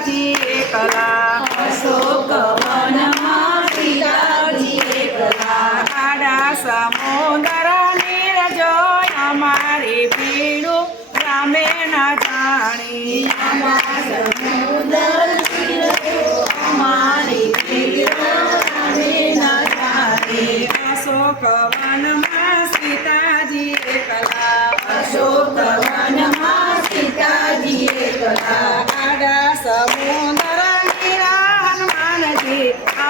સીતાજી એકલા અશોક વનમાં સીતાજી એકલા આડા સમુદર નીરજો અમારી પીડું રામે ના જાણી. સમુદર અમારી પીડો રામે ન જાણે અશોક વનમાં સીતાજી એકલા અશોક વનમાં સીતાજી એકલા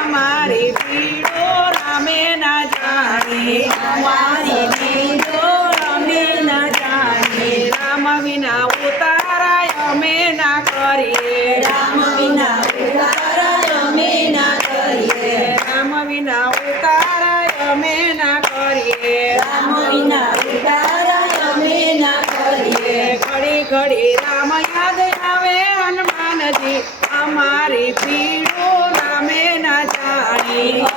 અમારી પીડો રામે ના જાણે અમારી પીડો રામે ન જાણે. રામ વિના ઉતારા અમે ના કરીએ. રામ વિના ઉતારા અમે ના કરીએ. રામ વિના ઉતારા અમે ના કરીએ. રામ વિના ઉતારા અમે ના કરીએ. ઘડી ઘડી રામ યાદ આવે હનુમાનજી અમારી ના જાણી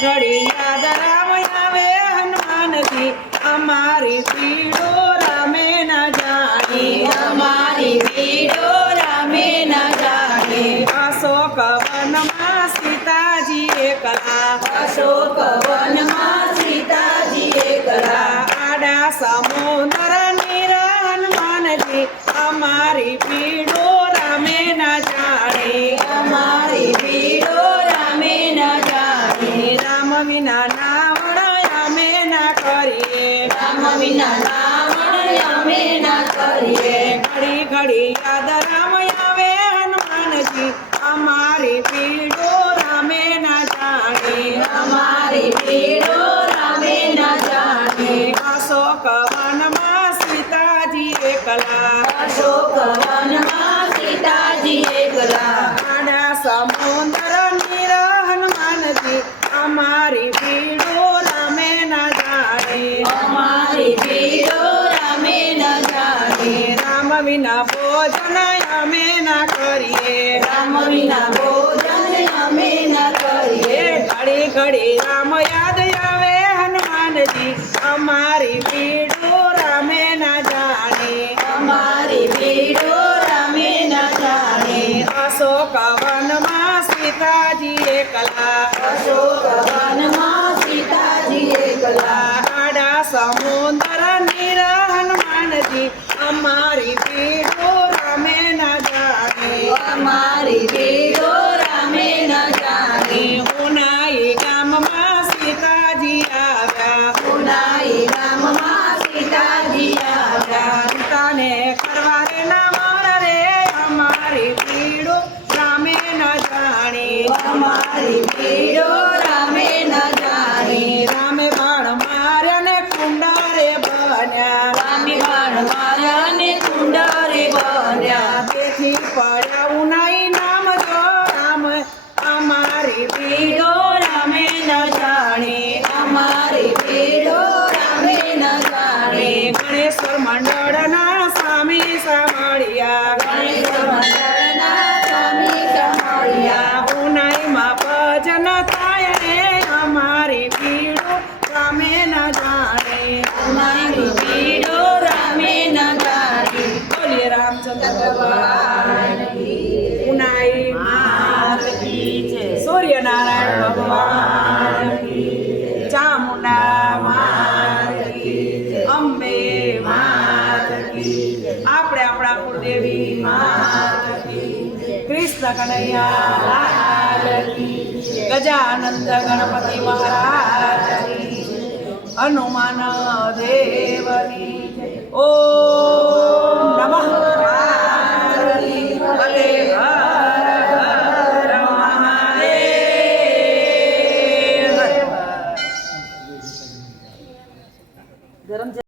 ઘડી યાદ રામ આવે હનુમાનજી અમારી પીડો રામે ના જાણી. અમારી પીડો રામે ન જાણે. અશોક વનમાં સીતાજી એકલા અશોક વનમાં સીતાજી એકલા આડા સમુદર ઘડી યાદ રામ આવે હનુમાનજી. અમારી પીડો રામે ના જાણે. અમારી પીડો રામે ન જાણે. અશોક વનમાં સીતાજી એકલા અશોક વનમાં વિના ભોજન અમે ના કરીએ. રામ વિના ભોજન અમે ના કરીએ. ઘડી ઘડી રામ યાદ આવે હનુમાનજી. અમારી પીડો રામે ના જાણે. અમારી પીડો રામે ના જાણે. અશોક વનમાં સીતાજી એકલા અશોક વનમાં સીતાજી એકલા આડા સમુદર અમારી ભીડો રામે ન જાણે રામે બાણ માર્યા ને કુંડા રે બન્યા રામે બાણ માર્યા ને કુંડરે બન્યા તેથી પડ્યા ઉનાઈ નામ જો રામ અમારી પીડો રામે ન જાણે અમારી ભીડો રામે ન જાણે ગણેશ્વર મંડળના સ્વામી સાંભળ્યા. ગણેશ મંડળના સૂર્યનારાયણ ભગવાન. ચામુંડા માતકી અંબે માતકી આપણે આપણા કુળદેવી માતકી કૃષ્ણ કનૈયા. ગજાનંદ ગણપતિ મહારાજ. હનુમાન દેવની